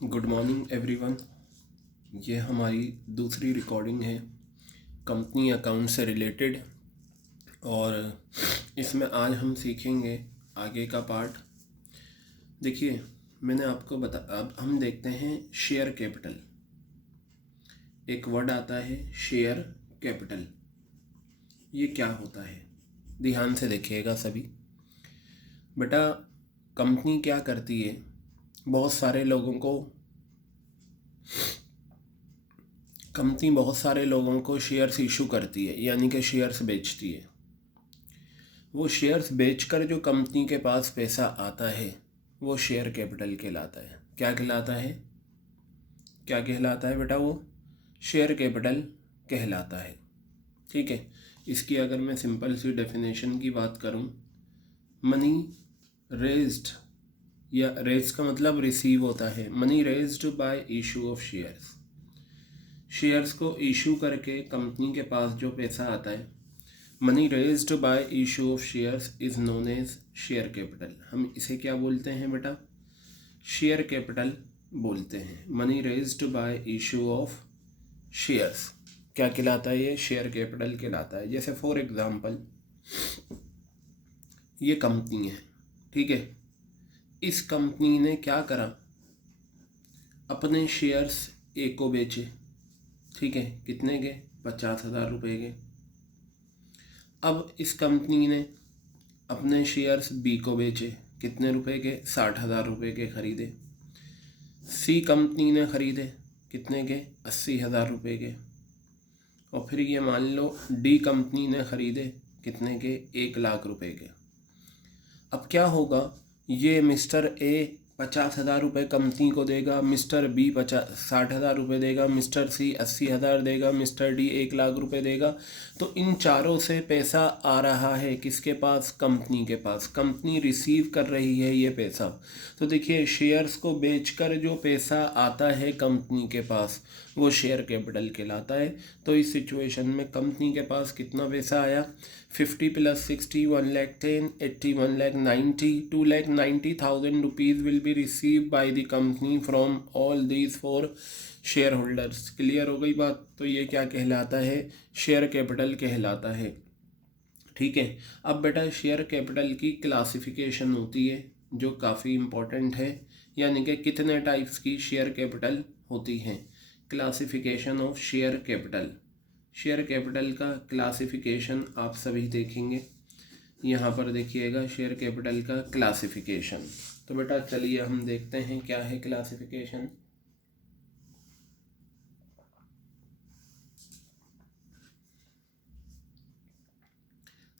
Good morning everyone. ये हमारी दूसरी रिकॉर्डिंग है कंपनी अकाउंट से रिलेटेड, और इसमें आज हम सीखेंगे आगे का पार्ट। देखिए, मैंने आपको अब हम देखते हैं शेयर कैपिटल। एक वर्ड आता है शेयर कैपिटल। ये क्या होता है, ध्यान से देखिएगा सभी। बेटा, कंपनी क्या करती है, बहुत सारे लोगों को शेयर्स इशू करती है, यानी कि शेयर्स बेचती है। वो शेयर्स बेचकर जो कंपनी के पास पैसा आता है वो शेयर कैपिटल कहलाता है। क्या कहलाता है? क्या कहलाता है बेटा? वो शेयर कैपिटल कहलाता है। ठीक है, इसकी अगर मैं सिंपल सी डेफिनेशन की बात करूं, मनी रेज्ड, या रेज का मतलब रिसीव होता है, money raised by issue of shares. Shares को इशू करके कंपनी के पास जो पैसा आता है, money raised by issue of shares is known as share capital. हम इसे क्या बोलते हैं बेटा? शेयर कैपिटल बोलते हैं। Money raised by issue of shares क्या कहलाता है? ये शेयर कैपिटल कहलाता है। जैसे फॉर एग्जांपल, ये कंपनी है, ठीक है। इस कंपनी ने क्या करा, अपने शेयर्स ए को बेचे, ठीक है। कितने के? 50,000 रुपये के। अब इस कंपनी ने अपने शेयर्स बी को बेचे, कितने रुपए के? 60,000 रुपये के खरीदे। सी कंपनी ने खरीदे, कितने के? 80,000 रुपये के। और फिर ये मान लो डी कंपनी ने खरीदे, कितने के? 1,00,000 रुपये के। अब क्या होगा, ये मिस्टर ए 50,000 रुपये कंपनी को देगा, मिस्टर बी 60,000 रुपये देगा, मिस्टर सी 80,000 देगा, मिस्टर डी 1,00,000 रुपये देगा। तो इन चारों से पैसा आ रहा है किसके पास? कंपनी के पास। कंपनी रिसीव कर रही है ये पैसा। तो देखिए, शेयर्स को बेचकर जो पैसा आता है कंपनी के पास वो शेयर कैपिटल कहलाता है। तो इस सिचुएशन में कंपनी के पास कितना पैसा आया? 50 + 60 1,10,000, 80 1,90,000, 2,90,000 rupees will be receive by the company from all these 4 share holders. Clear हो गई बात? तो ये क्या कहलाता है? शेयर कैपिटल कहलाता है। ठीक है। अब बेटा, शेयर कैपिटल की क्लासिफिकेशन होती है जो काफ़ी इम्पोर्टेंट है, यानी कि कितने टाइप्स की शेयर कैपिटल होती हैं। Classification of share capital. Share capital का क्लासिफिकेशन आप सभी देखेंगे, यहाँ पर देखिएगा शेयर कैपिटल का क्लासिफिकेशन। तो बेटा चलिए हम देखते हैं क्या है क्लासिफिकेशन।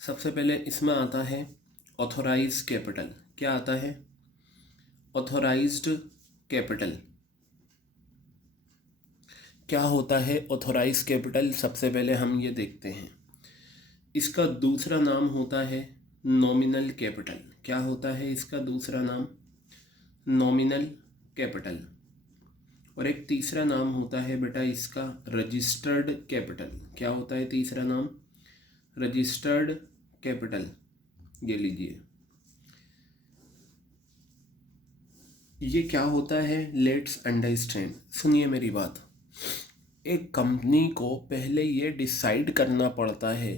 सबसे पहले इसमें आता है ऑथोराइज्ड कैपिटल। क्या आता है? Authorised capital. क्या होता है ऑथोराइज्ड कैपिटल? सबसे पहले हम ये देखते हैं। इसका दूसरा नाम होता है नॉमिनल कैपिटल। क्या होता है इसका दूसरा नाम? Nominal capital. और एक तीसरा नाम होता है बेटा इसका रजिस्टर्ड कैपिटल। क्या होता है तीसरा नाम? Registered capital. ये लीजिए, ये क्या होता है? Let's understand. सुनिए मेरी बात। एक कंपनी को पहले ये डिसाइड करना पड़ता है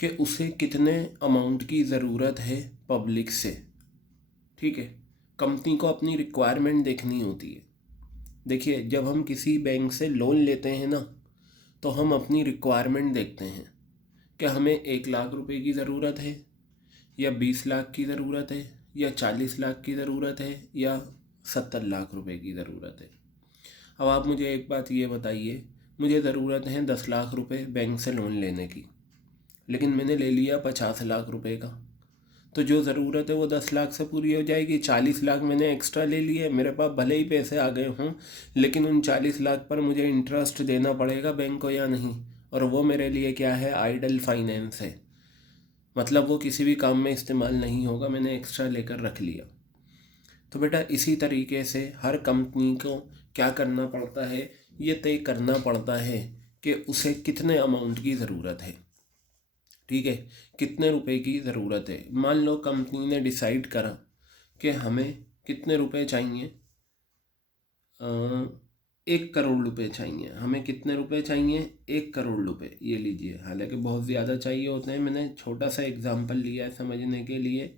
कि उसे कितने अमाउंट की ज़रूरत है पब्लिक से। ठीक है, कंपनी को अपनी रिक्वायरमेंट देखनी होती है। देखिए, जब हम किसी बैंक से लोन लेते हैं ना, तो हम अपनी रिक्वायरमेंट देखते हैं कि हमें 1,00,000 रुपए की ज़रूरत है, या 20 लाख की ज़रूरत है, या 40 लाख की ज़रूरत है, या 70 लाख रुपए की ज़रूरत है। अब आप मुझे एक बात ये बताइए, मुझे ज़रूरत है 10 लाख रुपए बैंक से लोन लेने की, लेकिन मैंने ले लिया 50 लाख रुपए का। तो जो ज़रूरत है वो 10 लाख से पूरी हो जाएगी। 40 लाख मैंने एक्स्ट्रा ले लिए, मेरे पास भले ही पैसे आ गए हों, लेकिन उन 40 लाख पर मुझे इंटरेस्ट देना पड़ेगा बैंक को, या नहीं? और वो मेरे लिए क्या है? आइडल फाइनेंस है। मतलब वो किसी भी काम में इस्तेमाल नहीं होगा, मैंने एक्स्ट्रा लेकर रख लिया। तो बेटा इसी तरीके से हर कंपनी को क्या करना पड़ता है? ये तय करना पड़ता है कि उसे कितने अमाउंट की ज़रूरत है। ठीक है, कितने रुपए की ज़रूरत है। मान लो कंपनी ने डिसाइड करा कि हमें कितने रुपए चाहिए, 1 करोड़ रुपए चाहिए। हमें कितने रुपए चाहिए? 1 करोड़ रुपए। ये लीजिए, हालांकि बहुत ज़्यादा चाहिए होते हैं, मैंने छोटा सा एग्जांपल लिया है समझने के लिए।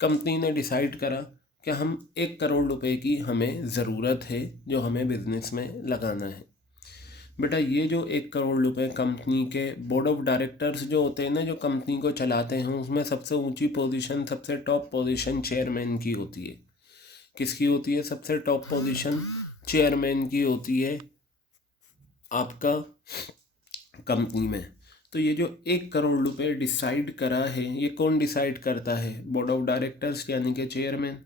कंपनी ने डिसाइड करा कि हम 1 करोड़ रुपए की हमें ज़रूरत है जो हमें बिजनेस में लगाना है। बेटा ये जो 1 करोड़ रुपए कंपनी के बोर्ड ऑफ डायरेक्टर्स जो होते हैं ना, जो कंपनी को चलाते हैं, उसमें सबसे ऊंची पोजीशन, सबसे टॉप पोजीशन चेयरमैन की होती है। किसकी होती है? सबसे टॉप पोजीशन चेयरमैन की होती है आपका कंपनी में। तो ये जो 1 करोड़ रुपए डिसाइड करा है, ये कौन डिसाइड करता है? बोर्ड ऑफ डायरेक्टर्स यानी कि चेयरमैन।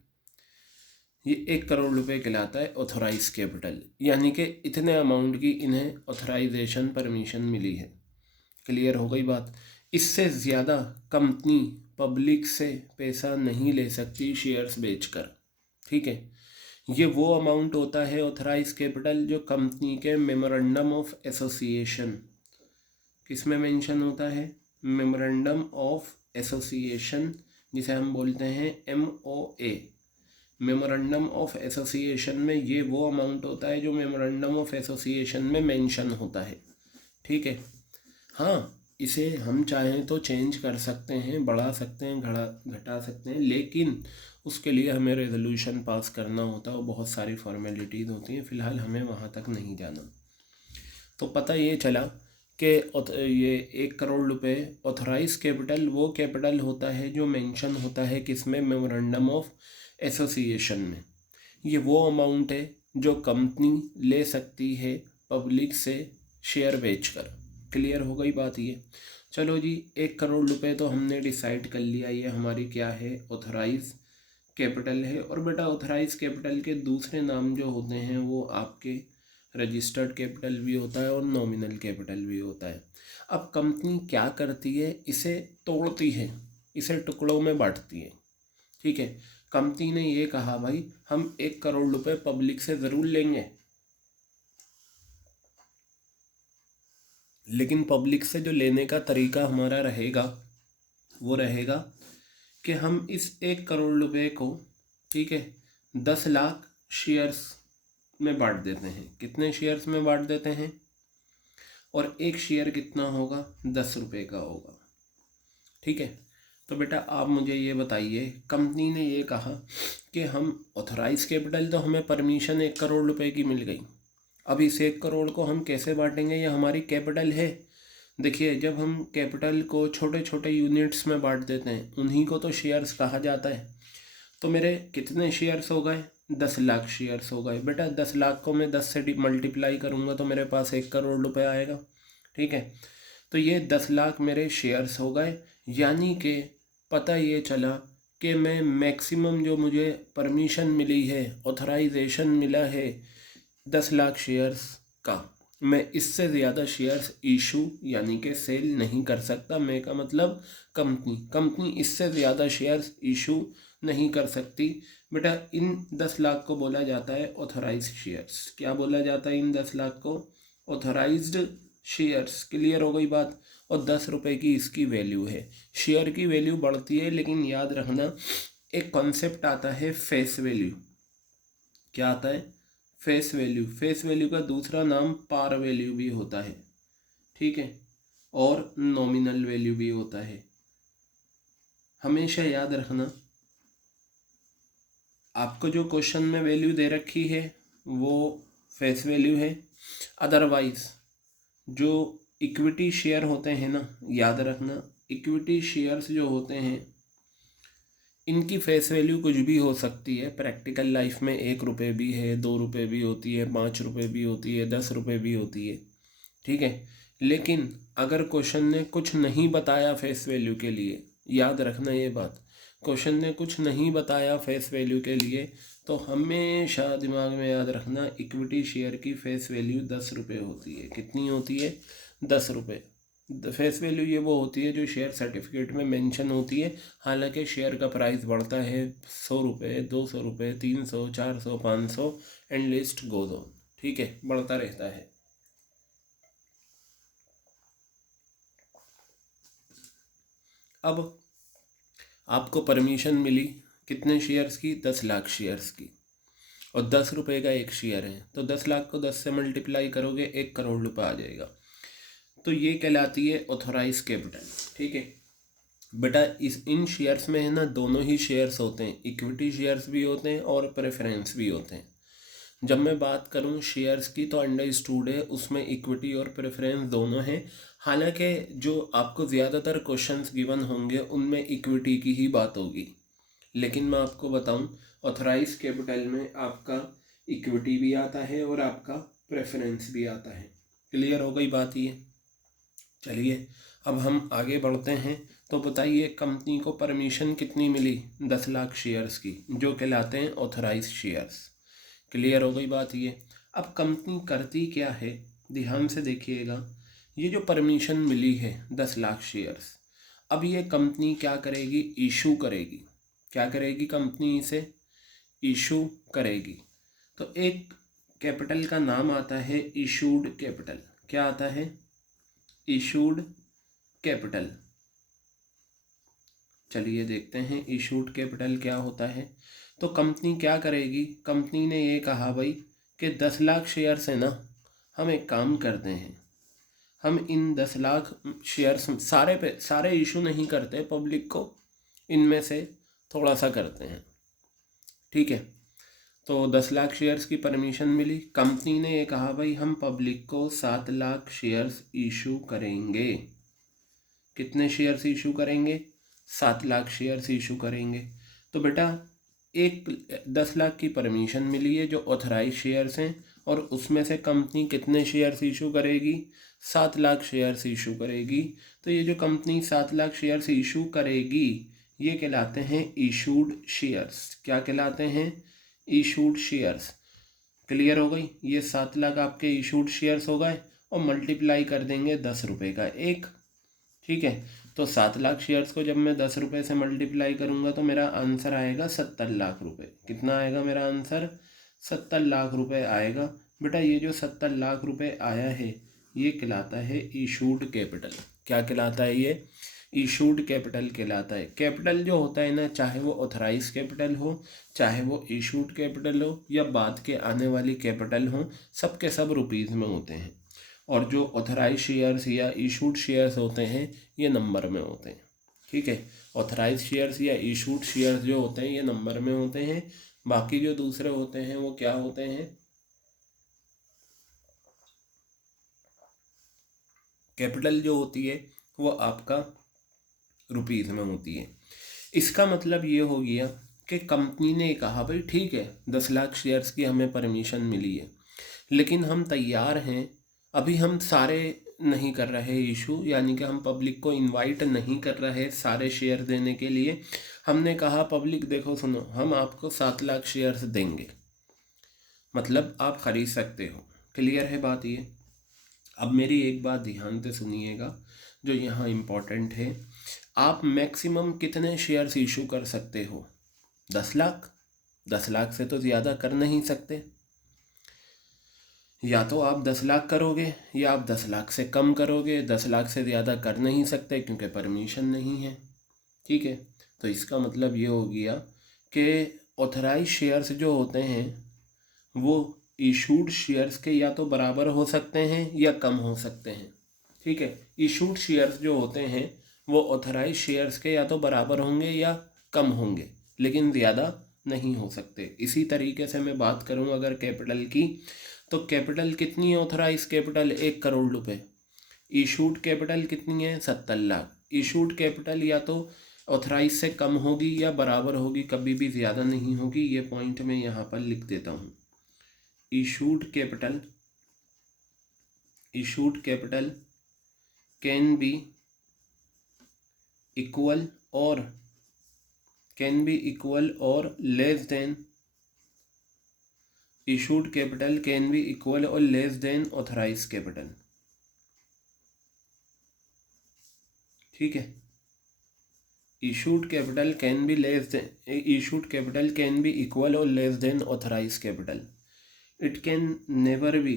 ये 1 करोड़ रुपए कहलाता है ऑथोराइज कैपिटल, यानी कि इतने अमाउंट की इन्हें ऑथराइजेशन परमिशन मिली है। क्लियर हो गई बात? इससे ज़्यादा कंपनी पब्लिक से पैसा नहीं ले सकती शेयर्स बेचकर। ठीक है, ये वो अमाउंट होता है ऑथराइज कैपिटल जो कंपनी के मेमोरेंडम ऑफ एसोसिएशन, किस में मेंशन होता है? मेमोरेंडम ऑफ एसोसिएशन, जिसे हम बोलते हैं MOA। मेमोरेंडम ऑफ एसोसिएशन में ये वो अमाउंट होता है जो मेमोरेंडम ऑफ एसोसिएशन में मेंशन होता है। ठीक है, हाँ, इसे हम चाहें तो चेंज कर सकते हैं, बढ़ा सकते हैं, घटा सकते हैं, लेकिन उसके लिए हमें रेजोल्यूशन पास करना होता है और बहुत सारी फॉर्मेलिटीज़ होती हैं। फ़िलहाल हमें वहाँ तक नहीं जाना। तो पता ये चला कि ये 1 करोड़ रुपए ऑथराइज कैपिटल वो कैपिटल होता है जो मेंशन होता है किसमें? मेमोरेंडम ऑफ एसोसिएशन में। ये वो अमाउंट है जो कंपनी ले सकती है पब्लिक से शेयर बेचकर। क्लियर हो गई बात ये? चलो जी, 1 करोड़ रुपए तो हमने डिसाइड कर लिया, ये हमारी क्या है? ऑथराइज कैपिटल है। और बेटा ऑथराइज कैपिटल के दूसरे नाम जो होते हैं वो आपके रजिस्टर्ड कैपिटल भी होता है और नॉमिनल कैपिटल भी होता है। अब कंपनी क्या करती है? इसे तोड़ती है, इसे टुकड़ों में बांटती है। ठीक है, कंपनी ने ये कहा भाई हम 1 करोड़ रुपए पब्लिक से ज़रूर लेंगे, लेकिन पब्लिक से जो लेने का तरीका हमारा रहेगा वो रहेगा कि हम इस 1 करोड़ रुपए को, ठीक है, 10 लाख शेयर्स में बांट देते हैं। कितने शेयर्स में बांट देते हैं? और एक शेयर कितना होगा? 10 रुपये का होगा। ठीक है, तो बेटा आप मुझे ये बताइए, कंपनी ने ये कहा कि हम ऑथराइज कैपिटल तो हमें परमिशन 1 करोड़ रुपए की मिल गई, अब इस 1 करोड़ को हम कैसे बांटेंगे? ये हमारी कैपिटल है। देखिए, जब हम कैपिटल को छोटे छोटे यूनिट्स में बांट देते हैं, उन्हीं को तो शेयर्स कहा जाता है। तो मेरे कितने शेयर्स हो गए? 10 लाख शेयर्स हो गए। बेटा 10 लाख को मैं 10 से मल्टीप्लाई करूँगा तो मेरे पास 1 करोड़ रुपए आएगा। ठीक है, तो ये 10 लाख मेरे शेयर्स हो गए, यानी कि पता ये चला कि मैं मैक्सिमम जो मुझे परमिशन मिली है, ऑथराइजेशन मिला है 10 लाख शेयर्स का, मैं इससे ज़्यादा शेयर्स इशू यानी कि सेल नहीं कर सकता। मैं का मतलब कंपनी इससे ज़्यादा शेयर्स इशू नहीं कर सकती। बेटा इन 10 लाख को बोला जाता है ऑथराइज्ड शेयर्स। क्या बोला जाता है इन 10 लाख को? Authorised shares. क्लियर हो गई बात? और 10 रुपये की इसकी वैल्यू है। शेयर की वैल्यू बढ़ती है, लेकिन याद रखना एक कॉन्सेप्ट आता है फेस वैल्यू। क्या आता है? Face value. फेस वैल्यू का दूसरा नाम पार वैल्यू भी होता है। ठीक है, और नॉमिनल वैल्यू भी होता है। हमेशा याद रखना, आपको जो क्वेश्चन में वैल्यू दे रखी है वो फेस वैल्यू है। अदरवाइज जो इक्विटी शेयर होते हैं ना, याद रखना इक्विटी शेयर्स जो होते हैं इनकी फेस वैल्यू कुछ भी हो सकती है। प्रैक्टिकल लाइफ में 1 रुपये भी है, 2 रुपये भी होती है, 5 रुपये भी होती है, 10 रुपये भी होती है। ठीक है, लेकिन अगर क्वेश्चन ने कुछ नहीं बताया फेस वैल्यू के लिए, याद रखना ये बात, क्वेश्चन ने कुछ नहीं बताया फेस वैल्यू के लिए, तो हमेशा दिमाग में याद रखना इक्विटी शेयर की फेस वैल्यू 10 रुपये होती है। कितनी होती है? 10 रुपये। फेस वैल्यू ये वो होती है जो शेयर सर्टिफिकेट में मेंशन होती है। हालांकि शेयर का प्राइस बढ़ता है, 100 रुपये, 200 रुपये, 300, 400, 500 एंड लिस्ट गोज ऑन। ठीक है, बढ़ता रहता है। अब आपको परमिशन मिली कितने शेयर्स की? 10 लाख शेयर्स की। और 10 रुपये का एक शेयर है, तो 10 लाख को 10 से मल्टीप्लाई करोगे 1 करोड़ रुपए आ जाएगा। तो ये कहलाती है ऑथोराइज कैपिटल। ठीक है बेटा, इन शेयर्स में है ना, दोनों ही शेयर्स होते हैं, इक्विटी शेयर्स भी होते हैं और प्रेफरेंस भी होते हैं। जब मैं बात करूं शेयर्स की तो अंडरस्टूड है, उसमें इक्विटी और प्रेफरेंस दोनों हैं। हालांकि जो आपको ज़्यादातर क्वेश्चंस गिवन होंगे उनमें इक्विटी की ही बात होगी, लेकिन मैं आपको बताऊं ऑथराइज कैपिटल में आपका इक्विटी भी आता है और आपका प्रेफरेंस भी आता है। क्लियर हो गई बात ये? चलिए अब हम आगे बढ़ते हैं। तो बताइए कंपनी को परमिशन कितनी मिली? 10 लाख शेयर्स की, जो कहलाते हैं ऑथराइज शेयर्स। क्लियर हो गई बात ये? अब कंपनी करती क्या है, ध्यान से देखिएगा। ये जो परमिशन मिली है 10 लाख शेयर्स, अब ये कंपनी क्या करेगी? इशू करेगी। क्या करेगी कंपनी? इसे इशू करेगी। तो एक कैपिटल का नाम आता है इशूड कैपिटल। क्या आता है? Issued capital. चलिए देखते हैं इशूड कैपिटल क्या होता है। तो कंपनी क्या करेगी? कंपनी ने ये कहा भाई कि 10 लाख शेयर्स है ना, हम एक काम करते हैं, हम इन 10 लाख शेयर्स सारे इशू नहीं करते पब्लिक को, इनमें से थोड़ा सा करते हैं। ठीक है, तो 10 लाख शेयर्स की परमिशन मिली। कंपनी ने ये कहा भाई हम पब्लिक को 7 लाख शेयर्स इशू करेंगे। कितने शेयर्स इशू करेंगे? 7 लाख शेयर्स इशू करेंगे। तो बेटा एक 10 लाख की परमिशन मिली है जो ऑथराइज शेयर्स हैं, और उसमें से कंपनी कितने शेयर्स इशू करेगी? 7 लाख शेयर्स इशू करेगी। तो ये जो कंपनी 7 लाख शेयर्स इशू करेगी ये कहलाते हैं इशूड शेयर्स। क्या कहलाते हैं? Issued shares. क्लियर हो गई? ये 7 लाख आपके इशूड शेयर्स हो गए और मल्टीप्लाई कर देंगे 10 रुपये का एक। ठीक है, तो 7 लाख शेयर्स को जब मैं 10 रुपये से मल्टीप्लाई करूंगा तो मेरा आंसर आएगा 70 लाख रुपए। कितना आएगा मेरा आंसर? 70 लाख रुपए आएगा। बेटा ये जो 70 लाख रुपए आया है ये कहलाता है इशूड कैपिटल। क्या कहलाता है ये? इशूड कैपिटल कहलाता है। कैपिटल जो होता है ना, चाहे वो ऑथराइज कैपिटल हो, चाहे वो इशूड कैपिटल हो, या बाद के आने वाली कैपिटल हो, सब के सब रुपीज़ में होते हैं। और जो ऑथराइज शेयर्स या इशूड शेयर्स होते हैं ये नंबर में होते हैं। ठीक है, ऑथराइज शेयर्स या इशूड शेयर्स जो होते हैं ये नंबर में होते हैं। बाकी जो दूसरे होते हैं वो क्या होते हैं? कैपिटल जो होती है वो आपका रुपीज़ में होती है। इसका मतलब ये हो गया कि कंपनी ने कहा भाई ठीक है 10 लाख शेयर्स की हमें परमिशन मिली है, लेकिन हम तैयार हैं, अभी हम सारे नहीं कर रहे इशू, यानी कि हम पब्लिक को इनवाइट नहीं कर रहे सारे शेयर देने के लिए। हमने कहा पब्लिक देखो सुनो, हम आपको 7 लाख शेयर्स देंगे, मतलब आप खरीद सकते हो। क्लियर है बात ये? अब मेरी एक बात ध्यान से सुनिएगा जो यहाँ इम्पोर्टेंट है। आप मैक्सिमम कितने शेयर्स इशू कर सकते हो? 10 लाख। 10 लाख से तो ज़्यादा कर नहीं सकते। या तो आप 10 लाख करोगे या आप 10 लाख से कम करोगे। 10 लाख से ज़्यादा कर नहीं सकते क्योंकि परमिशन नहीं है। ठीक है, तो इसका मतलब ये हो गया कि ऑथराइज शेयर्स जो होते हैं वो इशूड शेयर्स के या तो बराबर हो सकते हैं या कम हो सकते हैं। ठीक है, इशूड शेयर्स जो होते हैं वो ऑथराइज शेयर्स के या तो बराबर होंगे या कम होंगे, लेकिन ज़्यादा नहीं हो सकते। इसी तरीके से मैं बात करूं अगर कैपिटल की, तो कैपिटल कितनी है? ऑथराइज कैपिटल 1 करोड़ रुपए। इशूड कैपिटल कितनी है? 70 लाख। इशूड कैपिटल या तो ऑथराइज से कम होगी या बराबर होगी, कभी भी ज़्यादा नहीं होगी। ये पॉइंट मैं यहाँ पर लिख देता हूँ। Issued capital can be equal और less than issued capital can be equal or less than authorized capital। ठीक है, issued capital can be equal or less than authorized capital। it can never be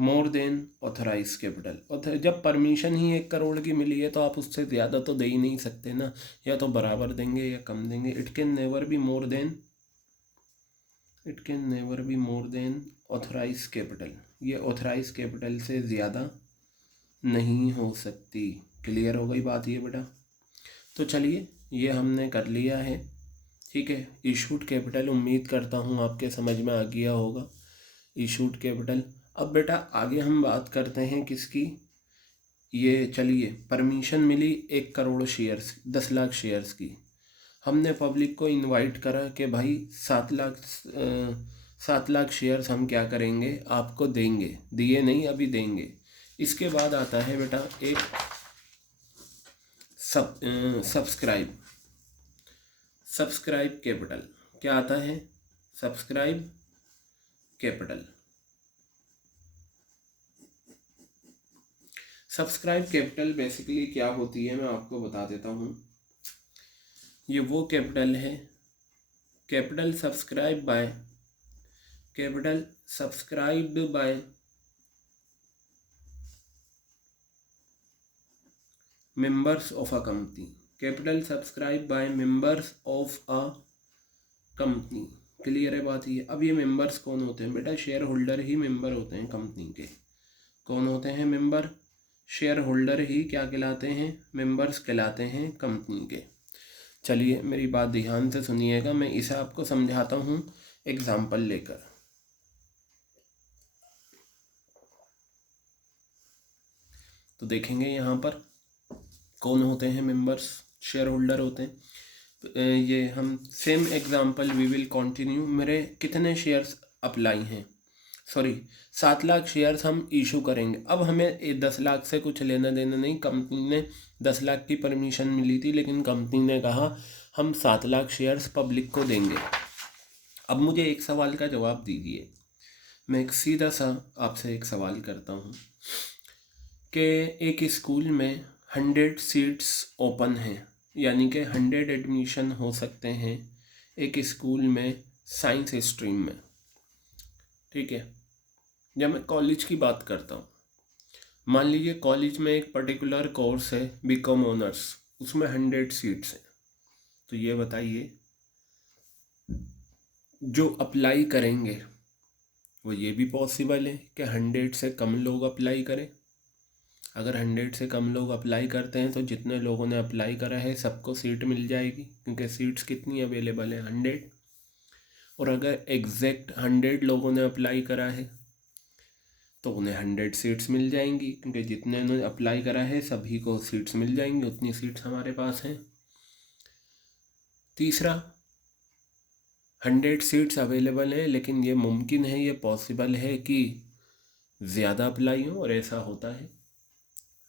more than authorise capital. जब permission ही 1 करोड़ की मिली है तो आप उससे ज़्यादा तो दे ही नहीं सकते ना, या तो बराबर देंगे या कम देंगे। It can never be more than authorise capital. ये ऑथराइज कैपिटल से ज़्यादा नहीं हो सकती। क्लियर हो गई बात ये बेटा? तो चलिए ये हमने कर लिया है, ठीक है। इशूड कैपिटल उम्मीद करता हूँ आपके समझ में आ गया होगा, इशूड कैपिटल। अब बेटा आगे हम बात करते हैं किसकी, ये चलिए परमिशन मिली 1 करोड़ शेयर्स, 10 लाख शेयर्स की। हमने पब्लिक को इनवाइट करा कि भाई 7 लाख शेयर्स हम क्या करेंगे, आपको देंगे, दिए नहीं अभी देंगे। इसके बाद आता है बेटा एक सब्सक्राइब कैपिटल। क्या आता है? Subscribe capital. Subscribe capital basically क्या होती है मैं आपको बता देता हूँ। ये वो कैपिटल है, capital subscribed by members of a company. Capital subscribe by members of a company. Clear है बात ये? अब ये मेंबर्स कौन होते हैं बेटा? शेयर होल्डर ही मेंबर होते हैं कंपनी के। कौन होते हैं मेंबर? शेयर होल्डर ही क्या कहलाते हैं? मेंबर्स कहलाते हैं कंपनी के। चलिए मेरी बात ध्यान से सुनिएगा, मैं इसे आपको समझाता हूँ एग्जाम्पल लेकर। तो देखेंगे यहाँ पर कौन होते हैं मेंबर्स, शेयर होल्डर होते हैं। ये हम same example we will continue. मेरे कितने शेयर्स अप्लाई हैं, सॉरी 7 लाख शेयर्स हम इशू करेंगे। अब हमें 10 लाख से कुछ लेना देना नहीं। कंपनी ने 10 लाख की परमिशन मिली थी, लेकिन कंपनी ने कहा हम 7 लाख शेयर्स पब्लिक को देंगे। अब मुझे एक सवाल का जवाब दीजिए। मैं एक सीधा सा आपसे एक सवाल करता हूँ कि एक स्कूल में 100 सीट्स ओपन हैं, यानी कि 100 एडमिशन हो सकते हैं एक स्कूल में साइंस स्ट्रीम में, ठीक है। जब मैं कॉलेज की बात करता हूँ, मान लीजिए कॉलेज में एक पर्टिकुलर कोर्स है बीकॉम ऑनर्स, उसमें 100 सीट्स हैं। तो ये बताइए जो अप्लाई करेंगे वो ये भी पॉसिबल है कि 100 से कम लोग अप्लाई करें। अगर 100 से कम लोग अप्लाई करते हैं तो जितने लोगों ने अप्लाई करा है सबको सीट मिल जाएगी, क्योंकि सीट्स कितनी अवेलेबल है 100। और अगर एग्जैक्ट 100 लोगों ने अप्लाई करा है तो उन्हें 100 सीट्स मिल जाएंगी, क्योंकि जितने ने अप्लाई करा है सभी को सीट्स मिल जाएंगी, उतनी सीट्स हमारे पास हैं। तीसरा, 100 सीट्स अवेलेबल हैं, लेकिन ये मुमकिन है, ये पॉसिबल है कि ज़्यादा अप्लाई हो। और ऐसा होता है,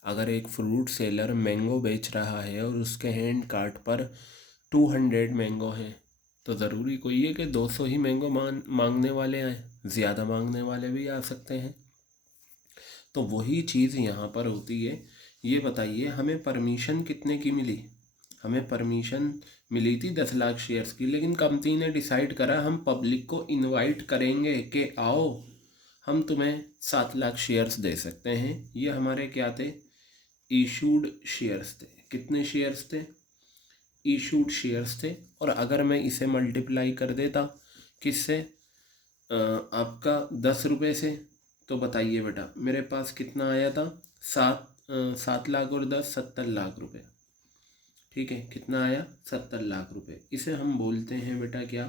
अगर एक फ्रूट सेलर मैंगो बेच रहा है और उसके हैंड कार्ट पर 200 मैंगो हैं, तो ज़रूरी कोई है कि 200 ही मैंगो मांगने वाले आए, ज़्यादा मांगने वाले भी आ सकते हैं। तो वही चीज़ यहाँ पर होती है। ये बताइए हमें परमिशन कितने की मिली? हमें परमिशन मिली थी 10 लाख शेयर्स की, लेकिन कंपनी ने डिसाइड करा हम पब्लिक को इनवाइट करेंगे कि आओ हम तुम्हें 7 लाख शेयर्स दे सकते हैं। ये हमारे क्या थे? इशूड शेयर्स थे। कितने शेयर्स थे? इशूड शेयर्स थे। और अगर मैं इसे मल्टीप्लाई कर देता किससे, आपका 10 रुपये से, तो बताइए बेटा मेरे पास कितना आया था? 7 लाख और 10 70 लाख रुपए, ठीक है। कितना आया? 70 लाख रुपए। इसे हम बोलते हैं बेटा क्या?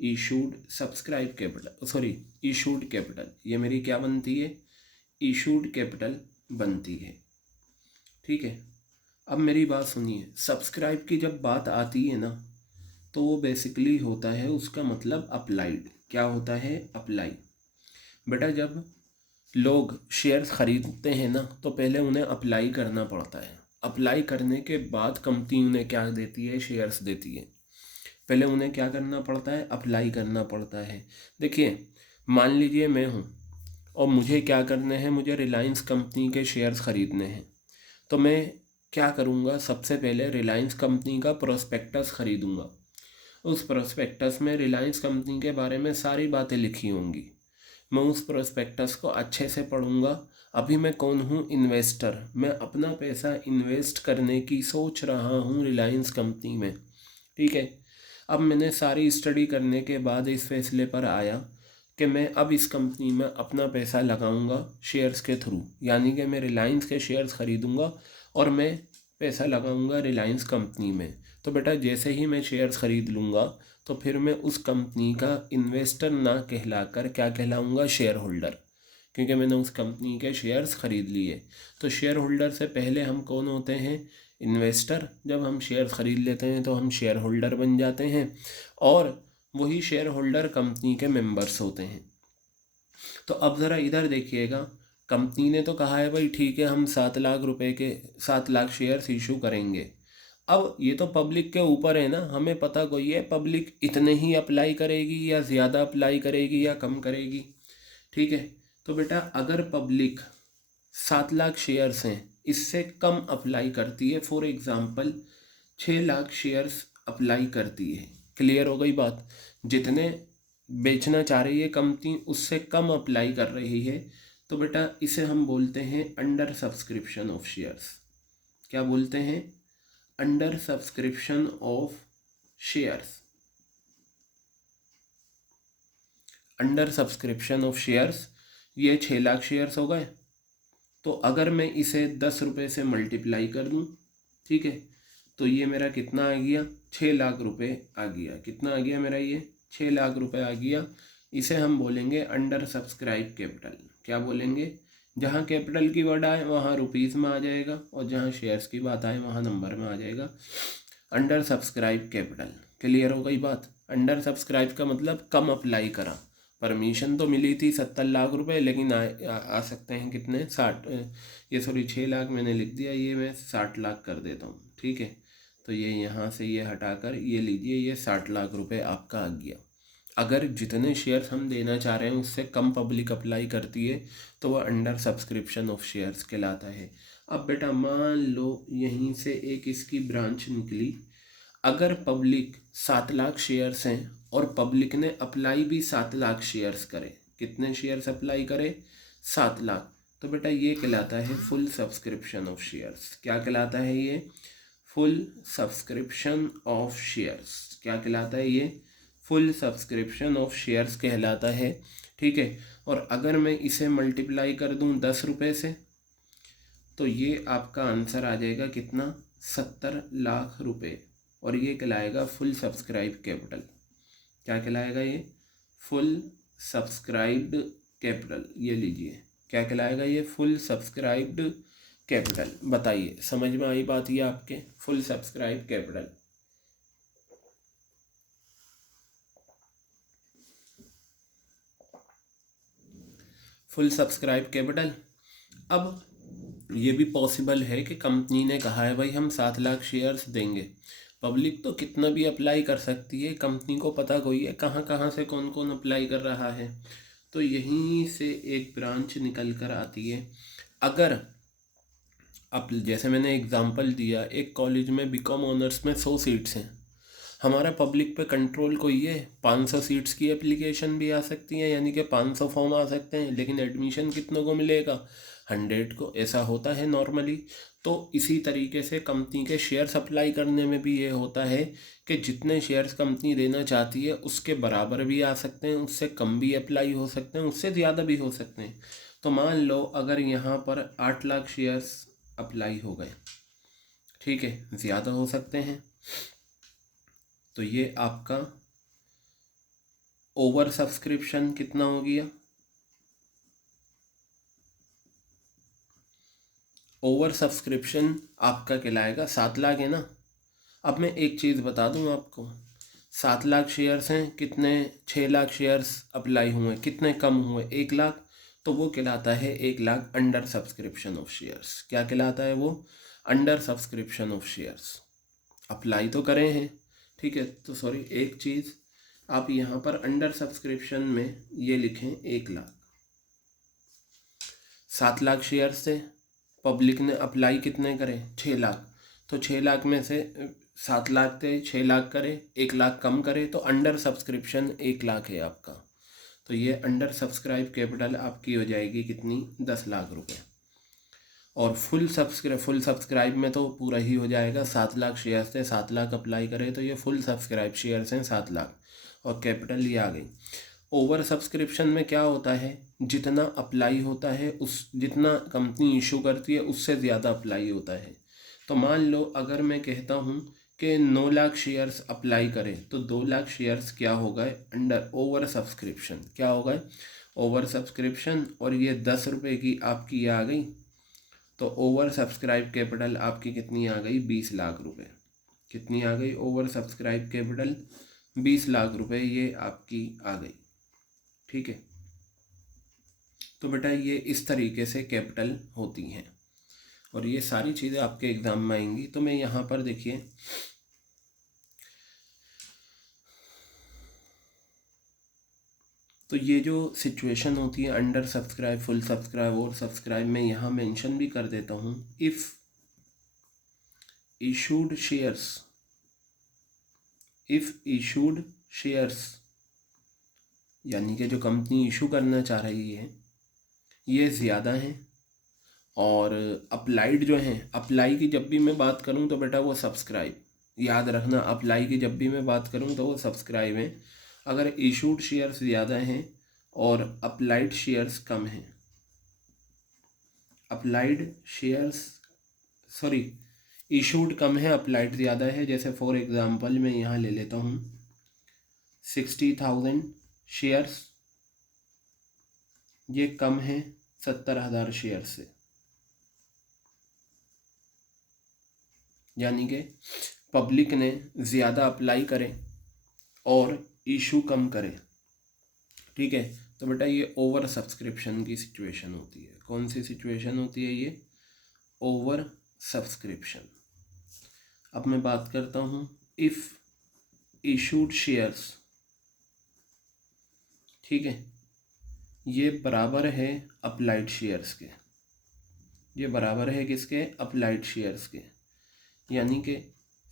Issued subscribe capital, sorry issued capital. ये मेरी क्या बनती है? इशूड कैपिटल बनती है, ठीक है। अब मेरी बात सुनिए, सब्सक्राइब की जब बात आती है ना, तो वो बेसिकली होता है, उसका मतलब अप्लाइड। क्या होता है? अप्लाई। बेटा जब लोग शेयर्स ख़रीदते हैं ना, तो पहले उन्हें अप्लाई करना पड़ता है। अप्लाई करने के बाद कंपनी उन्हें क्या देती है? शेयर्स देती है। पहले उन्हें क्या करना पड़ता है? अप्लाई करना पड़ता है। देखिए मान लीजिए मैं हूँ और मुझे क्या करने हैं? मुझे रिलायंस कंपनी के शेयर्स ख़रीदने हैं। तो मैं क्या करूँगा? सबसे पहले रिलायंस कंपनी का प्रोस्पेक्टस ख़रीदूँगा। उस प्रोस्पेक्टस में रिलायंस कंपनी के बारे में सारी बातें लिखी होंगी। मैं उस प्रोस्पेक्टस को अच्छे से पढ़ूंगा। अभी मैं कौन हूँ? इन्वेस्टर। मैं अपना पैसा इन्वेस्ट करने की सोच रहा हूँ रिलायंस कंपनी में। ठीक है, अब मैंने सारी स्टडी करने के बाद इस फैसले पर आया कि मैं अब इस कंपनी में अपना पैसा लगाऊंगा शेयर्स के थ्रू, यानी कि मैं रिलायंस के शेयर्स खरीदूंगा और मैं पैसा लगाऊंगा रिलायंस कंपनी में। तो बेटा जैसे ही मैं शेयर्स ख़रीद लूँगा तो फिर मैं उस कंपनी का इन्वेस्टर ना कहलाकर क्या कहलाऊँगा? शेयर होल्डर, क्योंकि मैंने उस कंपनी के शेयर्स ख़रीद लिए। तो शेयर होल्डर से पहले हम कौन होते हैं? इन्वेस्टर। जब हम शेयर्स ख़रीद लेते हैं तो हम शेयर होल्डर बन जाते हैं और वही शेयर होल्डर कंपनी के मेंबर्स होते हैं। तो अब ज़रा इधर देखिएगा, कंपनी ने तो कहा है भाई ठीक है हम 7 लाख रुपए के 7 लाख शेयर्स इशू करेंगे। अब ये तो पब्लिक के ऊपर है ना, हमें पता कोई है पब्लिक इतने ही अप्लाई करेगी या ज़्यादा अप्लाई करेगी या कम करेगी। ठीक है, तो बेटा अगर पब्लिक 7 लाख शेयर्स हैं इससे कम अप्लाई करती है, for example 6 lakh shares apply करती है, क्लियर हो गई बात? जितने बेचना चाह रही है कंपनी उससे कम अप्लाई कर रही है, तो बेटा इसे हम बोलते हैं अंडर सब्सक्रिप्शन ऑफ शेयर्स। क्या बोलते हैं? Under subscription of shares. Under subscription of shares, ये 6 लाख शेयर्स हो गए। तो अगर मैं इसे 10 रुपये से मल्टीप्लाई कर दूं, ठीक है, तो ये मेरा कितना आ गया? 6 लाख रुपये आ गया। कितना आ गया मेरा? ये 6 लाख रुपये आ गया। इसे हम बोलेंगे अंडर सब्सक्राइब कैपिटल। क्या बोलेंगे? जहाँ कैपिटल की वर्ड आए वहाँ रुपीज़ में आ जाएगा और जहाँ शेयर्स की बात आए वहाँ नंबर में आ जाएगा। Under subscribe capital. क्लियर हो गई बात? अंडर सब्सक्राइब का मतलब कम अप्लाई करा। परमिशन तो मिली थी 70 लाख रुपए, लेकिन आ सकते हैं कितने? 60, ये सॉरी 6 लाख मैंने लिख दिया, ये मैं 60 लाख कर देता हूँ। ठीक है, तो ये यहाँ से ये हटाकर ये लीजिए, ये 60 लाख रुपए आपका आ गया। अगर जितने शेयर्स हम देना चाह रहे हैं उससे कम पब्लिक अप्लाई करती है तो वह अंडर सब्सक्रिप्शन ऑफ शेयर्स कहलाता है। अब बेटा मान लो यहीं से एक इसकी ब्रांच निकली। अगर पब्लिक 7 लाख शेयर्स हैं और पब्लिक ने अप्लाई भी 7 लाख शेयर्स करे, कितने शेयर्स अप्लाई करे? 7 लाख। तो बेटा ये कहलाता है फुल सब्सक्रिप्शन ऑफ शेयर्स। क्या कहलाता है ये? Full subscription of shares. क्या कहलाता है ये? फुल सब्सक्रिप्शन ऑफ शेयर्स कहलाता है। ठीक है, और अगर मैं इसे मल्टीप्लाई कर दूं 10 रुपये से तो ये आपका आंसर आ जाएगा कितना? 70 लाख रुपए। और ये कहलाएगा फुल सब्सक्राइब कैपिटल। क्या कहलाएगा ये? Full subscribed capital. ये लीजिए, क्या कहलाएगा ये? Full subscribed capital. बताइए समझ में आई बात ये आपके? Full subscribe capital. Full subscribe capital. अब ये भी पॉसिबल है कि कंपनी ने कहा है भाई हम 7 लाख शेयर्स देंगे, पब्लिक तो कितना भी अप्लाई कर सकती है, कंपनी को पता कोई है कहाँ कहाँ से कौन कौन अप्लाई कर रहा है, तो यहीं से एक ब्रांच निकल कर आती है। अगर अब जैसे मैंने एग्जांपल दिया, एक कॉलेज में बीकॉम ऑनर्स में 100 सीट्स हैं, हमारा पब्लिक पे कंट्रोल कोई है? 500 सीट्स की एप्लीकेशन भी आ सकती हैं, यानी कि 500 फॉर्म आ सकते हैं, लेकिन एडमिशन कितनों को मिलेगा? 100 को। ऐसा होता है नॉर्मली। तो इसी तरीके से कंपनी के शेयर्स अप्लाई करने में भी ये होता है कि जितने शेयर्स कंपनी देना चाहती है उसके बराबर भी आ सकते हैं, उससे कम भी अप्लाई हो सकते हैं, उससे ज़्यादा भी हो सकते हैं। तो मान लो अगर यहाँ पर 8 लाख शेयर्स अप्लाई हो गए, ठीक है, ज़्यादा हो सकते हैं, तो ये आपका ओवर सब्सक्रिप्शन कितना हो गया? ओवर सब्सक्रिप्शन आपका कहलाएगा 7 लाख है ना। अब मैं एक चीज़ बता दूं आपको, 7 लाख शेयर्स हैं, कितने 6 लाख शेयर्स अप्लाई हुए, कितने कम हुए? 1 लाख। तो वो कहलाता है 1 lakh under subscription of shares. क्या कहलाता है वो? Under subscription of shares. Apply तो करे हैं, ठीक है, तो सॉरी एक चीज़ आप यहाँ पर अंडर सब्सक्रिप्शन में ये लिखें 1 लाख। 7 लाख शेयर्स थे, पब्लिक ने अप्लाई कितने करे? 6 लाख। तो 6 लाख में से 7 लाख थे, 6 लाख करे, 1 लाख कम करे, तो अंडर सब्सक्रिप्शन 1 लाख है आपका। तो ये अंडर सब्सक्राइब कैपिटल आपकी हो जाएगी कितनी, 10 लाख रुपए। और फुल सब्सक्राइब में तो पूरा ही हो जाएगा, 7 लाख शेयर्स थे, 7 लाख अप्लाई करें तो ये फुल सब्सक्राइब शेयर्स हैं 7 लाख, और कैपिटल ये आ गई। ओवर सब्सक्रिप्शन में क्या होता है, जितना अप्लाई होता है उस जितना कंपनी इशू करती है उससे ज़्यादा अप्लाई होता है। तो मान लो अगर मैं कहता हूँ कि 9 लाख शेयर्स अप्लाई करें तो 2 लाख शेयर्स क्या हो गए, अंडर ओवर सब्सक्रिप्शन क्या हो गए, ओवर सब्सक्रिप्शन। और ये 10 रुपये की आपकी आ गई, तो ओवर सब्सक्राइब कैपिटल आपकी कितनी आ गई, 20 लाख रुपए। कितनी आ गई, ओवर सब्सक्राइब कैपिटल 20 लाख रुपए ये आपकी आ गई। ठीक है, तो बेटा ये इस तरीके से कैपिटल होती हैं, और ये सारी चीज़ें आपके एग्ज़ाम में आएंगी। तो मैं यहाँ पर देखिए, तो ये जो सिचुएशन होती है under subscribe, full subscribe, over subscribe, मैं यहाँ मेंशन भी कर देता हूँ। इफ़ इशूड शेयर्स यानी कि जो कंपनी इशू करना चाह रही है ये ज़्यादा हैं, और अप्लाइड जो हैं, अप्लाई की जब भी मैं बात करूं तो बेटा वो सब्सक्राइब, याद रखना, अप्लाई की जब भी मैं बात करूं तो वो सब्सक्राइब है। अगर इशूड शेयर्स ज़्यादा हैं और अप्लाइड शेयर्स कम हैं, इशूड कम है, अप्लाइड ज़्यादा है। जैसे फॉर एग्ज़ाम्पल मैं यहाँ ले लेता हूँ 60,000 शेयर्स, ये कम है 70,000 शेयर से, यानी कि पब्लिक ने ज़्यादा अप्लाई करें और इशू कम करें। ठीक है, तो बेटा ये ओवर सब्सक्रिप्शन की सिचुएशन होती है। कौन सी सिचुएशन होती है ये, ओवर सब्सक्रिप्शन। अब मैं बात करता हूँ इफ़ इशूड शेयर्स, ठीक है, ये बराबर है अप्लाइड शेयर्स के, ये बराबर है किसके, अप्लाइड शेयर्स के, यानी कि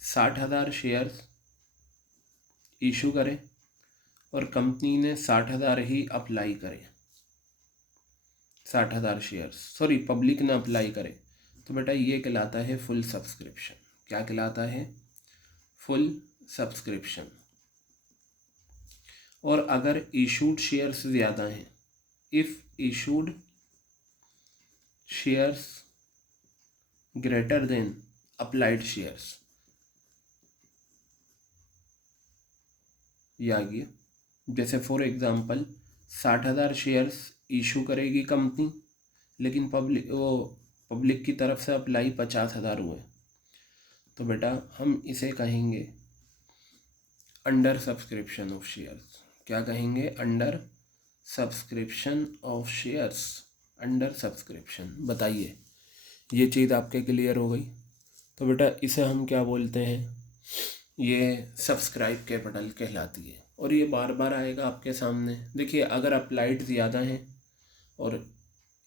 60,000 शेयर्स इशू करें और कंपनी ने 60,000 ही अप्लाई करे, 60,000 शेयर्स पब्लिक ने अप्लाई करे, तो बेटा ये कहलाता है फुल सब्सक्रिप्शन। क्या कहलाता है, फुल सब्सक्रिप्शन। और अगर इशूड शेयर्स ज़्यादा हैं, if issued shares greater than applied shares, ये आ गया। जैसे फॉर एग्ज़ाम्पल 60,000 शेयर्स इशू करेगी कंपनी, लेकिन पब्लिक की तरफ से अप्लाई 50,000 हुए, तो बेटा हम इसे कहेंगे अंडर सब्सक्रिप्शन ऑफ शेयर्स। क्या कहेंगे, under subscription of shares, under subscription. बताइए, ये चीज़ आपके क्लियर हो गई। तो बेटा इसे हम क्या बोलते हैं, ये सब्सक्राइब कैपिटल कहलाती है, और ये बार बार आएगा आपके सामने। देखिए, अगर अप्लाइड ज़्यादा हैं और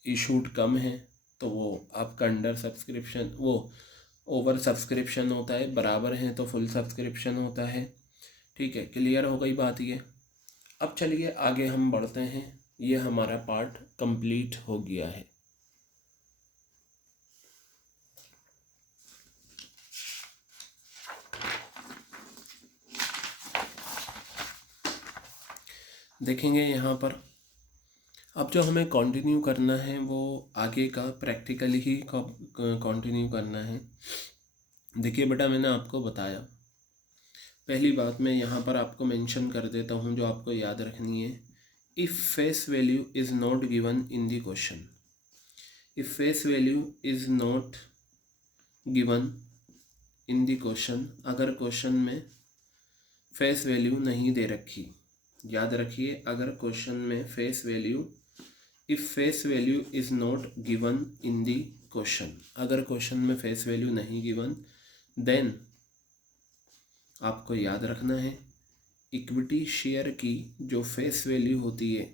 इशूड कम है तो वो आपका अंडर सब्सक्रिप्शन, वो ओवर सब्सक्रिप्शन होता है, बराबर हैं तो फुल सब्सक्रिप्शन होता है। ठीक है, क्लियर हो गई बात ये। अब चलिए आगे हम बढ़ते हैं, ये हमारा पार्ट कंप्लीट हो गया है। देखेंगे यहाँ पर, अब जो हमें कंटिन्यू करना है वो आगे का प्रैक्टिकली ही कंटिन्यू करना है। देखिए बेटा, मैंने आपको बताया, पहली बात मैं यहाँ पर आपको मेंशन कर देता हूँ जो आपको याद रखनी है। If face value is not given in the question, if face value is not given in the question, अगर क्वेश्चन में फेस वैल्यू नहीं दे रखी, याद रखिए, अगर क्वेश्चन में face value, if face value is not given in the question, अगर question में फेस वैल्यू नहीं गिवन, देन आपको याद रखना है इक्विटी शेयर की जो फेस वैल्यू होती है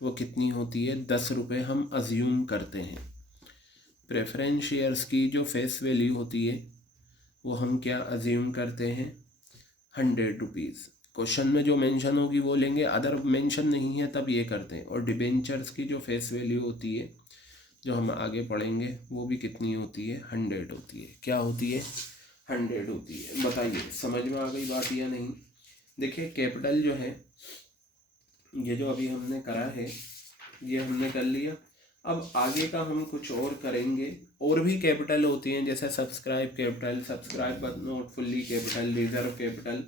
वो कितनी होती है, 10 रुपये हम अज्यूम करते हैं। प्रेफरेंस शेयर्स की जो फेस वैल्यू होती है वो हम क्या अज्यूम करते हैं, 100 रुपीज़। क्वेश्चन में जो मेंशन होगी वो लेंगे, अदर मेंशन नहीं है तब ये करते हैं। और डिबेंचर्स की जो फेस वैल्यू होती है जो हम आगे पढ़ेंगे वो भी कितनी होती है, 100 होती है। क्या होती है, 100 होती है। बताइए समझ में आ गई बात या नहीं। देखिए कैपिटल जो है ये जो अभी हमने करा है ये हमने कर लिया। अब आगे का हम कुछ और करेंगे। और भी कैपिटल होती हैं जैसे subscribe capital, subscribe but not fully capital, reserve capital.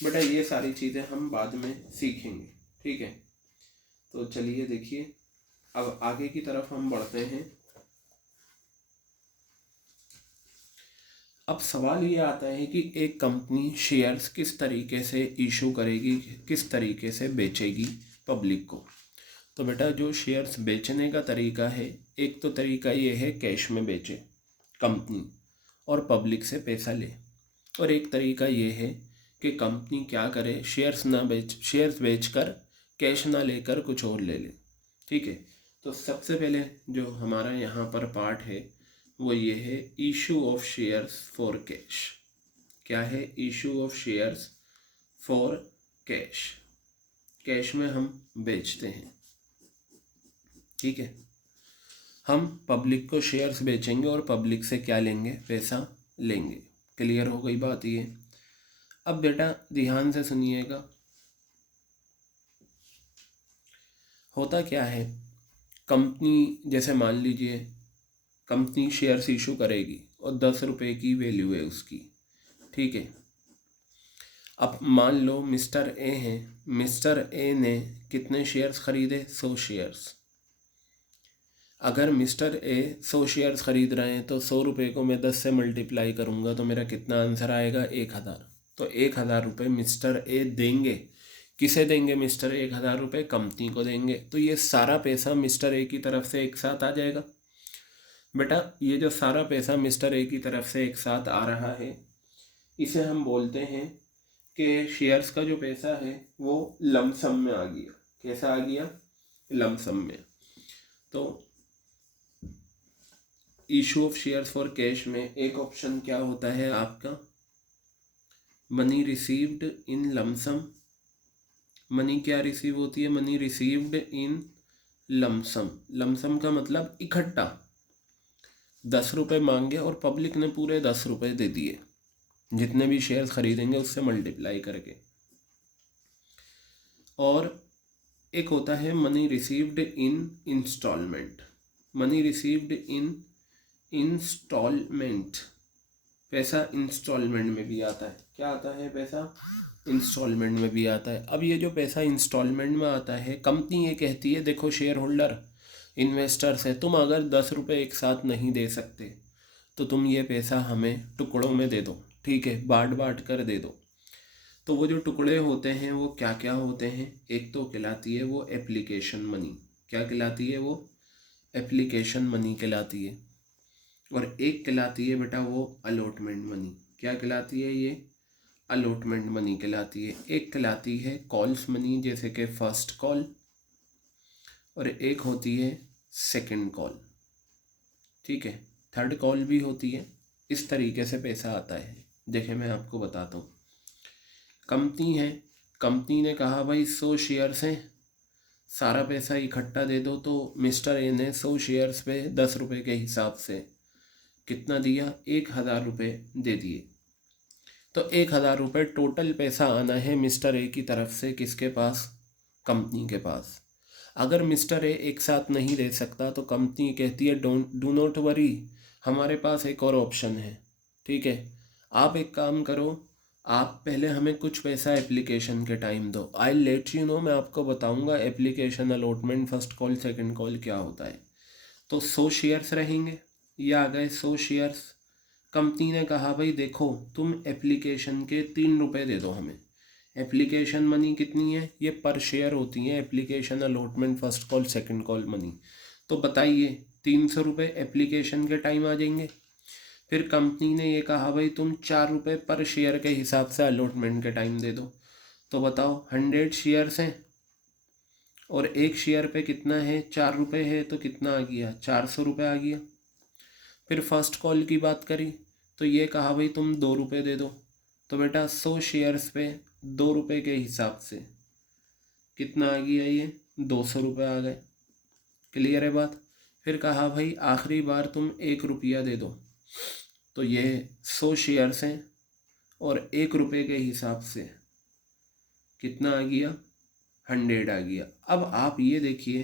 बेटा ये सारी चीज़ें हम बाद में सीखेंगे, ठीक है। तो चलिए देखिए अब आगे की तरफ हम बढ़ते हैं। अब सवाल ये आता है कि एक कंपनी शेयर्स किस तरीके से इशू करेगी, किस तरीके से बेचेगी पब्लिक को। तो बेटा जो शेयर्स बेचने का तरीका है, एक तो तरीका ये है कैश में बेचे कंपनी और पब्लिक से पैसा ले, और एक तरीका ये है कि कंपनी क्या करे, शेयर्स बेचकर कैश ना लेकर कुछ और ले ले, ठीक है। तो सबसे पहले जो हमारा यहाँ पर पार्ट है वो ये है issue of shares for cash. क्या है, issue of shares for cash. Cash में हम बेचते हैं, ठीक है। हम पब्लिक को शेयर्स बेचेंगे और पब्लिक से क्या लेंगे, पैसा लेंगे। क्लियर हो गई बात ये। अब बेटा ध्यान से सुनिएगा, होता क्या है, कंपनी जैसे मान लीजिए कंपनी शेयर्स इशू करेगी और 10 रुपये की वैल्यू है उसकी, ठीक है। अब मान लो मिस्टर ए हैं, मिस्टर ए ने कितने शेयर्स खरीदे, 100 शेयर्स। अगर मिस्टर ए 100 शेयर्स खरीद रहे हैं तो 100 रुपये को मैं 10 से मल्टीप्लाई करूँगा तो मेरा कितना आंसर आएगा, 1000। तो 1000 रुपये मिस्टर ए देंगे। किसे देंगे मिस्टर 1000 रुपये, कंपनी को देंगे। तो ये सारा पैसा मिस्टर ए की तरफ से एक साथ आ जाएगा। बेटा ये जो सारा पैसा मिस्टर ए की तरफ से एक साथ आ रहा है इसे हम बोलते हैं कि शेयर्स का जो पैसा है वो लमसम में आ गया। कैसा आ गया, लमसम में। तो issue of shares for cash में एक ऑप्शन क्या होता है आपका, मनी रिसीव्ड इन लमसम। मनी क्या रिसीव होती है, मनी रिसीव्ड इन लमसम। लमसम का मतलब इकट्ठा। 10 रुपये मांगे और पब्लिक ने पूरे 10 रुपये दे दिए, जितने भी शेयर्स खरीदेंगे उससे मल्टीप्लाई करके। और एक होता है money received in instalment. Money received in instalment, पैसा इंस्टॉलमेंट में भी आता है। क्या आता है, पैसा इंस्टॉलमेंट में भी आता है। अब ये जो पैसा इंस्टॉलमेंट में आता है, कंपनी ये कहती है देखो शेयर होल्डर इन्वेस्टर्स है, तुम अगर 10 रुपये एक साथ नहीं दे सकते तो तुम ये पैसा हमें टुकड़ों में दे दो, ठीक है, बांट बांट कर दे दो। तो वो जो टुकड़े होते हैं वो क्या क्या होते हैं, एक तो कहलाती है वो एप्लीकेशन मनी। क्या कहलाती है वो, एप्लीकेशन मनी कहलाती है। और एक कहलाती है बेटा वो अलॉटमेंट मनी। क्या कहलाती है ये, अलॉटमेंट मनी कहलाती है। एक कहलाती है कॉल्स मनी, जैसे कि फर्स्ट कॉल, और एक होती है सेकंड कॉल, ठीक है, थर्ड कॉल भी होती है। इस तरीके से पैसा आता है। देखिए मैं आपको बताता हूँ, कंपनी है, कंपनी ने कहा भाई 100 शेयर्स हैं, सारा पैसा इकट्ठा दे दो। तो मिस्टर ए ने 100 शेयर्स पे 10 रुपये के हिसाब से कितना दिया, 1000 रुपये दे दिए। तो 1000 रुपये टोटल पैसा आना है मिस्टर ए की तरफ से, किसके पास, कंपनी के पास। अगर मिस्टर ए एक साथ नहीं दे सकता तो कंपनी कहती है डू नॉट वरी, हमारे पास एक और ऑप्शन है, ठीक है। आप एक काम करो, आप पहले हमें कुछ पैसा एप्लीकेशन के टाइम दो। आई लेट यू नो, मैं आपको बताऊंगा application allotment first call second call क्या होता है। तो 100 शेयर्स रहेंगे, ये आ गए 100 शेयर्स। कंपनी ने कहा भाई देखो तुम एप्लीकेशन के 3 रुपये दे दो हमें। एप्लीकेशन मनी कितनी है, ये पर शेयर होती है, application allotment first call second call money. तो बताइए 300 रुपये एप्लीकेशन के टाइम आ जाएंगे। फिर कंपनी ने ये कहा भाई तुम 4 रुपये पर शेयर के हिसाब से अलॉटमेंट के टाइम दे दो। तो बताओ 100 शेयर्स हैं और एक शेयर पे कितना है, 4 रुपये है, तो कितना आ गया, 400 रुपये आ गया। फिर फर्स्ट कॉल की बात करी तो ये कहा भाई तुम 2 रुपये दे दो। तो बेटा 100 शेयर्स पे ₹2 के हिसाब से कितना आ गया, ये 200 रुपये आ गए। क्लियर है बात। फिर कहा भाई आखिरी बार तुम ₹1 दे दो, तो ये 100 शेयर्स हैं और ₹1 के हिसाब से कितना आ गया, 100 आ गया। अब आप ये देखिए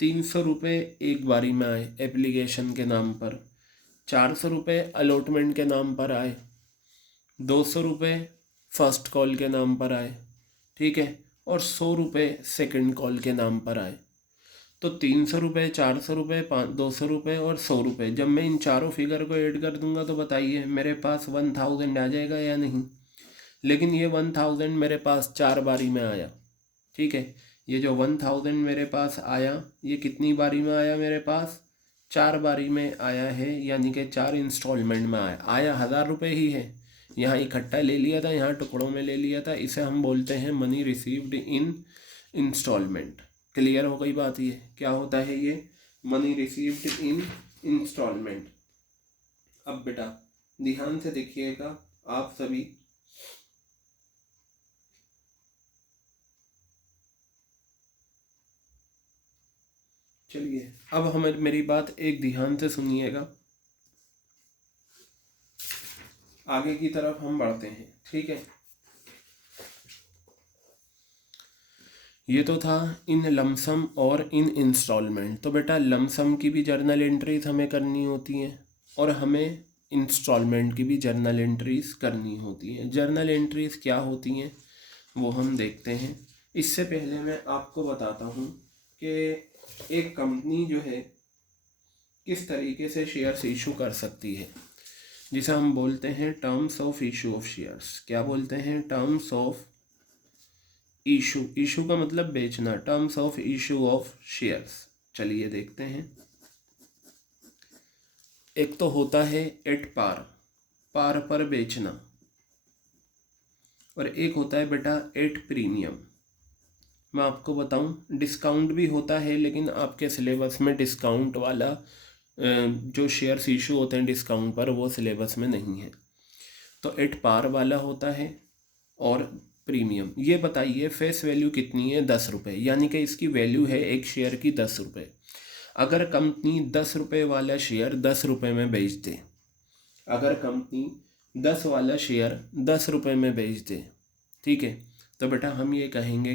300 रुपये एक बारी में आए एप्लीकेशन के नाम पर, 400 रुपये अलॉटमेंट के नाम पर आए, 200 रुपये फर्स्ट कॉल के नाम पर आए, ठीक है, और 100 रुपये सेकंड कॉल के नाम पर आए। तो 300 रुपये, 400 रुपये, 200 रुपये और 100 रुपये, जब मैं इन चारों फिगर को ऐड कर दूंगा तो बताइए मेरे पास 1000 आ जाएगा या नहीं। लेकिन ये 1000 मेरे पास 4 बारी में आया, ठीक है। ये जो 1000 मेरे पास आया ये कितनी बारी में आया, मेरे पास 4 बारी में आया है, यानी कि 4 इंस्टॉलमेंट में आया 1000 रुपये ही है। यहाँ इकट्ठा ले लिया था, यहाँ टुकड़ों में ले लिया था। इसे हम बोलते हैं money received in instalment. Clear हो गई बात। ये क्या होता है, ये मनी रिसीव्ड इन इंस्टॉलमेंट। अब बेटा ध्यान से देखिएगा आप सभी, चलिए अब हमें मेरी बात एक ध्यान से सुनिएगा, आगे की तरफ हम बढ़ते हैं, ठीक है। ये तो था इन लमसम और इन इंस्टॉलमेंट। तो बेटा लमसम की भी जर्नल एंट्रीज हमें करनी होती हैं और हमें इंस्टॉलमेंट की भी जर्नल एंट्रीज करनी होती हैं। जर्नल एंट्रीज क्या होती हैं वो हम देखते हैं। इससे पहले मैं आपको बताता हूँ कि एक कंपनी जो है किस तरीके से शेयर्स इशू कर सकती है, जिसे हम बोलते हैं terms of issue of shares. क्या बोलते हैं, टर्म्स ऑफ इशू। इशू का मतलब बेचना, terms of issue of shares. चलिए देखते हैं। एक तो होता है एट पार, पार पर बेचना, और एक होता है बेटा एट प्रीमियम। मैं आपको बताऊं डिस्काउंट भी होता है, लेकिन आपके सिलेबस में डिस्काउंट वाला जो शेयर्स इशू होते हैं डिस्काउंट पर वो सिलेबस में नहीं है। तो एट पार वाला होता है और प्रीमियम। ये बताइए फेस वैल्यू कितनी है, 10 रुपये, यानी कि इसकी वैल्यू है एक शेयर की 10 रुपये। अगर कंपनी 10 रुपये वाला शेयर 10 रुपये में बेच दे, अगर कंपनी 10 वाला शेयर 10 रुपये में बेच दे, ठीक है, तो बेटा हम ये कहेंगे